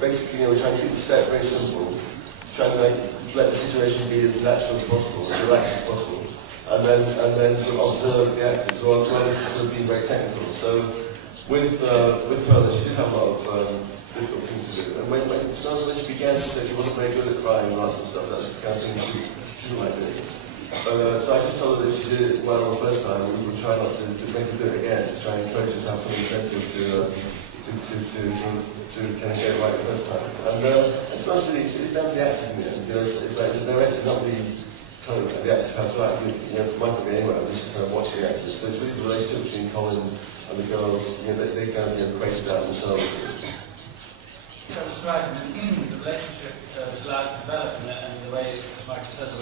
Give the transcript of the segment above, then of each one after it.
basically, we try and keep the set very simple, try and let the situation be as natural as possible, as relaxed as possible, and then sort of observe the actors rather than sort of being very technical. So with Pearl, she did have a lot of difficult things to do. And when she began, she said she wasn't very good at crying and lots and stuff. That was the kind of thing she didn't like doing. But so I just told her that if she did it well the first time, we would try not to make her do it again. To try and encourage her to have some incentive to kind of get it right the first time. And it's mostly it's down to the actors in the end. It's like the director not really telling the actors how to act. For my point anyway, I'm just kind of watching the actors. So it's really the relationship between Colin and the girls. They kind of created that themselves. That was right. I mean, the relationship was allowed to develop, and the way, as Michael said,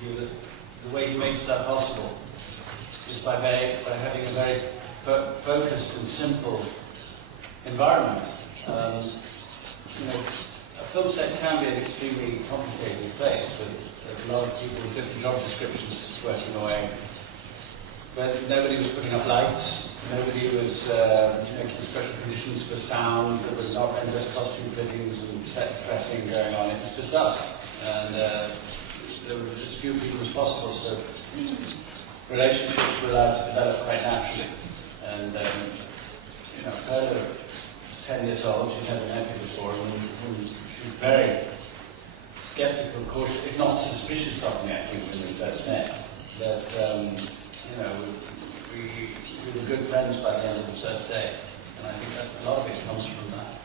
the way he makes that possible is by having a very focused and simple environment. A film set can be an extremely complicated place with a lot of people with different job descriptions working away. But nobody was putting up lights, nobody was making special conditions for sound, there was not endless costume fittings and set dressing going on, it was just us. And there were as few people as possible, so relationships were allowed to develop quite naturally. And Pearl was 10 years old, she'd never met me before, and she was very sceptical, cautious, if not suspicious of me, I think, when we first met. But we were good friends by the end of the first day, and I think that a lot of it comes from that.